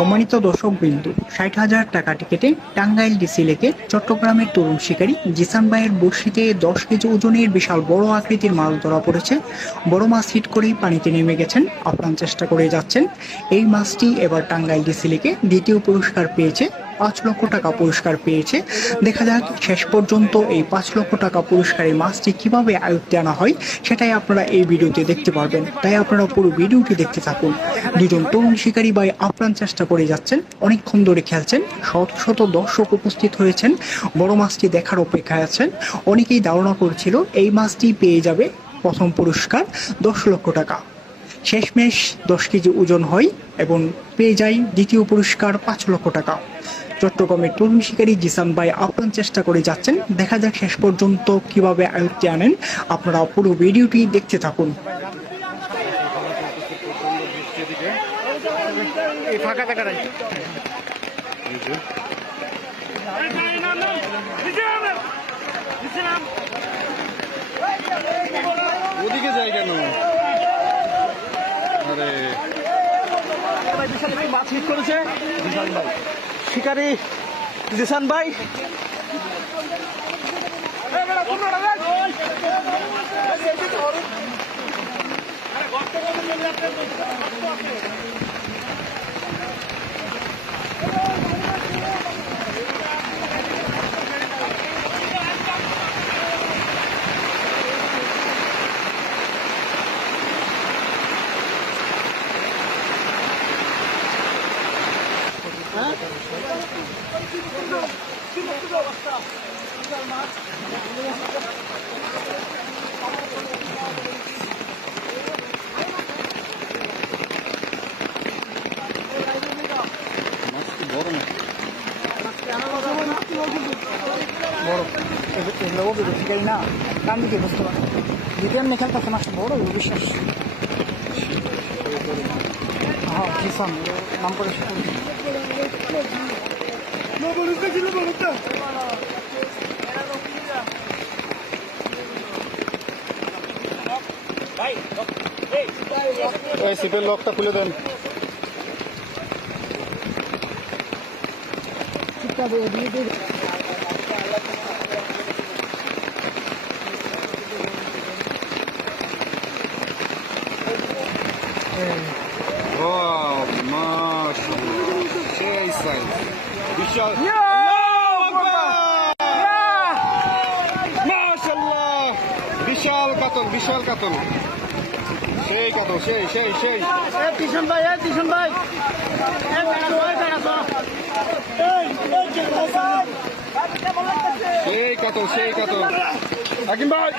সম্মানিত দর্শক বিন্দু ষাট হাজার টাকা টিকেটে টাঙ্গাইল ডিসি লেকে চট্টগ্রামের তরুণ শিকারী জিসান ভাইয়ের বড়শিতে দশ কেজি ওজনের বিশাল বড় আকৃতির মাছ ধরা পড়েছে। বড় মাছ হিট করেই পানিতে নেমে গেছেন, আপ্রাণ চেষ্টা করে যাচ্ছেন। এই মাছটি এবার টাঙ্গাইল ডিসি লেকে দ্বিতীয় পুরস্কার পেয়েছে পাঁচ লক্ষ টাকা পুরস্কার পেয়েছে। দেখা যাক শেষ পর্যন্ত এই পাঁচ লক্ষ টাকা পুরস্কারের মাছটি কীভাবে আয়ত্তে আনা হয়, সেটাই আপনারা এই ভিডিওতে দেখতে পারবেন। তাই আপনারা পুরো ভিডিওটি দেখতে থাকুন। দুজন তরুণ শিকারী ভাই আপ্রাণ চেষ্টা করে যাচ্ছেন, অনেকক্ষণ ধরে খেলছেন, শত শত দর্শক উপস্থিত হয়েছেন, বড় মাছটি দেখার অপেক্ষায় আছেন। অনেকেই ধারণা করছিল এই মাছটি পেয়ে যাবে প্রথম পুরস্কার দশ লক্ষ টাকা। শেষমেশ দশ কেজি ওজন হয় এবং পেয়ে যায় দ্বিতীয় পুরস্কার পাঁচ লক্ষ টাকা। চট্টগ্রামের তরুণ শিকারী জিসান ভাই আপ্রাণ চেষ্টা করে যাচ্ছেন। দেখা যাক শেষ পর্যন্ত কীভাবে আয়ত্তে আনেন। আপনারা পুরো ভিডিওটি দেখতে থাকুন। এই ফাঁকা টাকাটাই ওদিকে যাই কেন? আরে। ভাই বিশাল মাছ হিট করেছে শিকারি জিসান ভাই। মাছ বড়। এগুলো শিকারি না। কান দিকে বুঝতে পারে। দ্বিতীয় এমনি খেলতেছে মাছটা বড় বিশ্বাস। হ্যাঁ নাম করে এই সিটের লকটা খুলে দেন। ওয়াও মাশাআল্লাহ। সেই সাইজ বিশাল বিশাল কাতল বিশাল কাতল। সেই কাতল সেই সেই সেই। টিউশন ভাই এ টিউশন ভাই। সেই কাতল সেই কাতল। হাকিম ভাই।